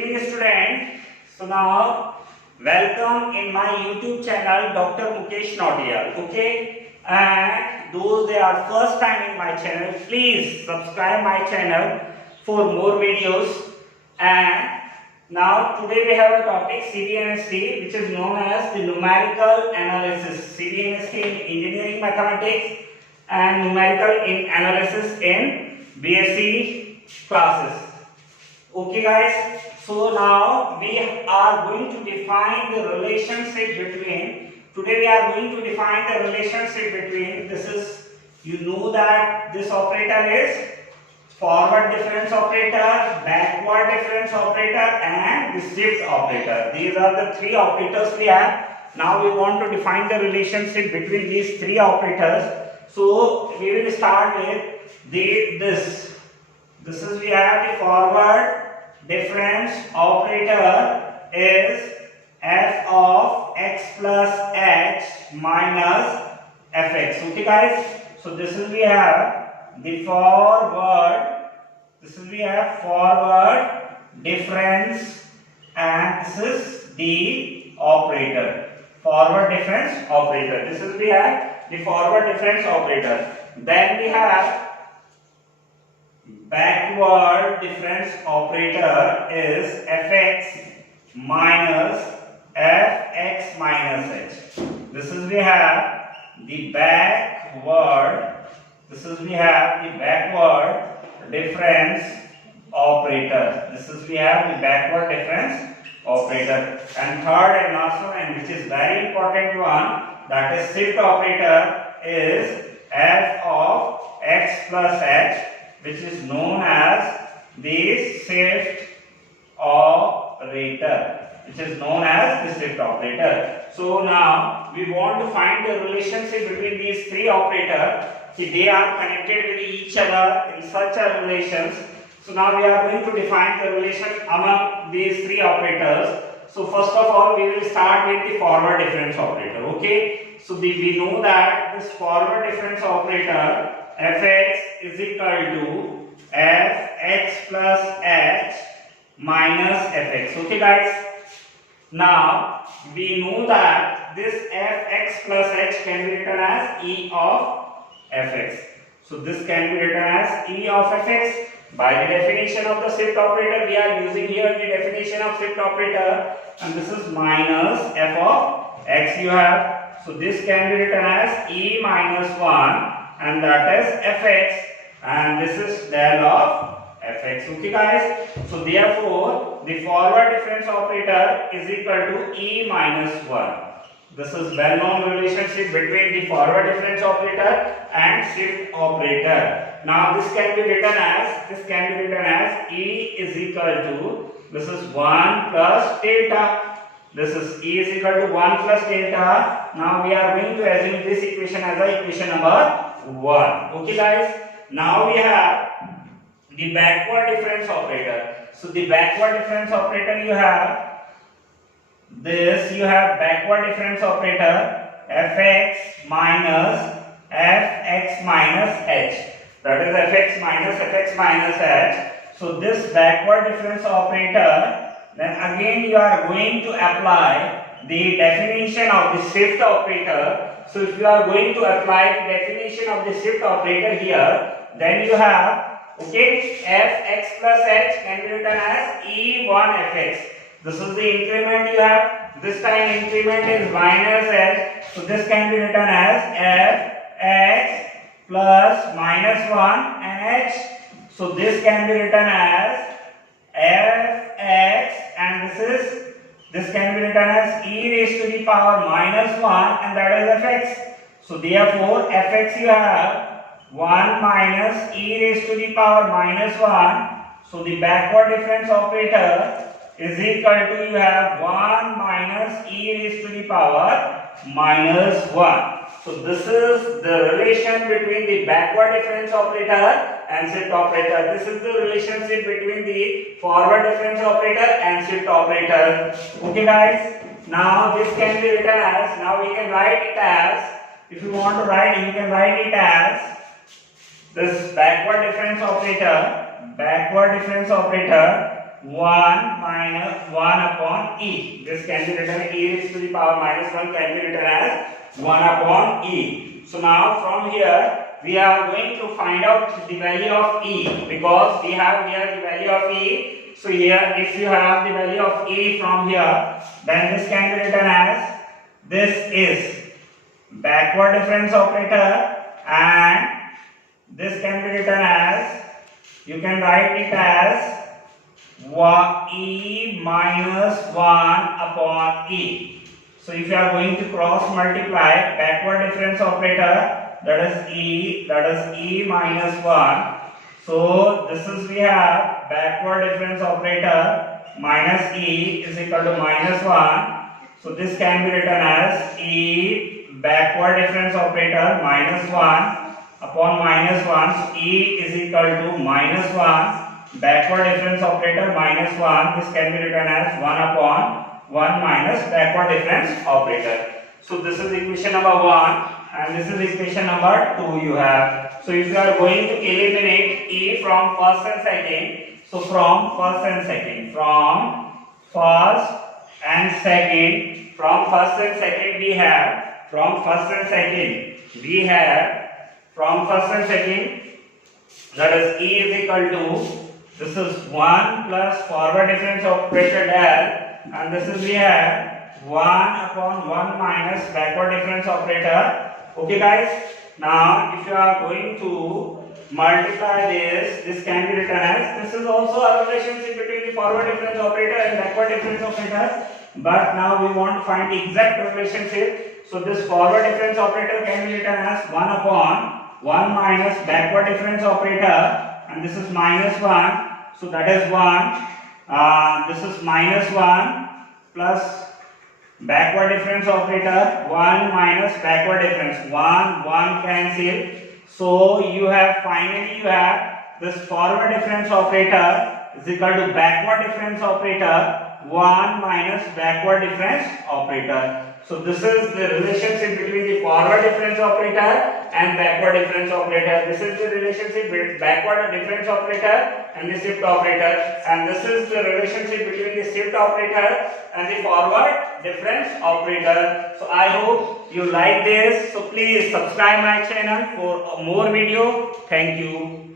evening, student. So now, welcome in my YouTube channel, Dr. Mukesh Nautiyal. Okay, and those they are first time in my channel, please subscribe my channel for more videos. And now today we have a topic CDNST, which is known as the numerical analysis. CDNST in engineering mathematics and numerical in analysis in BSc classes. Okay guys, so now we are going to define the relationship between, today we are going to define the relationship between, this is, you know that this operator is forward difference operator, backward difference operator and the shift operator. These are the three operators we have. Now we want to define the relationship between these three operators. So we will start with this is, we have the forward difference operator is f of x plus h minus fx. Okay guys, so this is, we have the forward, this is, we have forward difference and this is the operator, forward difference operator. This is, we have the forward difference operator. Then we have backward difference operator is fx minus fx minus h. This is, we have the backward, this is, we have the backward difference operator. This is, we have the backward difference operator. And third and last one, and which is very important one, that is shift operator, is f of x plus h, which is known as the shift operator, which is known as the shift operator. So now we want to find the relationship between these three operators. They are connected with each other in such a relations. So now we are going to define the relation among these three operators. So first of all, we will start with the forward difference operator. Okay, so we know that this forward difference operator fx is equal to fx plus h minus fx. Okay guys, now we know that this fx plus h can be written as e of fx. So this can be written as e of fx. By the definition of the shift operator, we are using here the definition of shift operator, and this is minus f of x you have. So this can be written as e minus 1 and that is fx, and this is del of fx. Okay guys, so therefore the forward difference operator is equal to e minus 1. This is well known relationship between the forward difference operator and shift operator. Now this can be written as e is equal to, this is 1 plus delta. This is e is equal to 1 plus delta. Now we are going to assume this equation as a equation number 1. Okay guys, now we have the backward difference operator. So the backward difference operator, you have this, you have backward difference operator fx minus fx minus h, that is fx minus h. So this backward difference operator, then again you are going to apply the definition of the shift operator. So if you are going to apply the definition of the shift operator here, then you have, okay, fx plus h can be written as e1 fx. This is the increment you have. This time increment is minus h. So this can be written as fx plus minus 1 and h. So this can be written as fx, and this can be written as e raised to the power minus 1 and that is fx. So therefore fx you have 1 minus e raised to the power minus 1. So the backward difference operator is equal to, you have 1 minus e raised to the power minus 1. So this is the relation between the backward difference operator and shift operator. This is the relationship between the forward difference operator and shift operator. Okay guys, now this can be written as, now we can write it as, if you want to write, you can write it as this backward difference operator 1 minus 1 upon e. This can be written e raised to the power minus 1 can be written as 1 upon e. So now from here we are going to find out the value of e, because we have here the value of e. So here if you have the value of e from here, then this can be written as, this is backward difference operator, and this can be written as, you can write it as e minus 1 upon e. So if you are going to cross multiply backward difference operator, that is e minus 1. So this is, we have backward difference operator minus e is equal to minus 1. So this can be written as e backward difference operator minus 1 upon minus 1. So e is equal to minus 1 backward difference operator minus 1. This can be written as 1 upon 1 minus backward difference operator. So this is equation number 1 and this is equation number 2 you have. So if you are going to eliminate e from first and second, so from first and second, from first and second we have, that is e is equal to, this is 1 plus forward difference operator del, and this is we have 1 upon 1 minus backward difference operator. Okay guys, now if you are going to multiply this can be written as, this is also a relationship between the forward difference operator and backward difference operator, but now we want to find the exact relationship. So this forward difference operator can be written as 1 upon 1 minus backward difference operator, and this is minus 1. So that is 1. This is minus 1 plus backward difference operator 1 minus backward difference, 1 cancel. So you have finally this forward difference operator is equal to backward difference operator 1 minus backward difference operator. So this is the relationship between the forward difference operator and backward difference operator. This is the relationship between backward difference operator and the shift operator, and this is the relationship between the shift operator and the forward difference operator. So I hope you like this. So please subscribe my channel for more video. Thank you.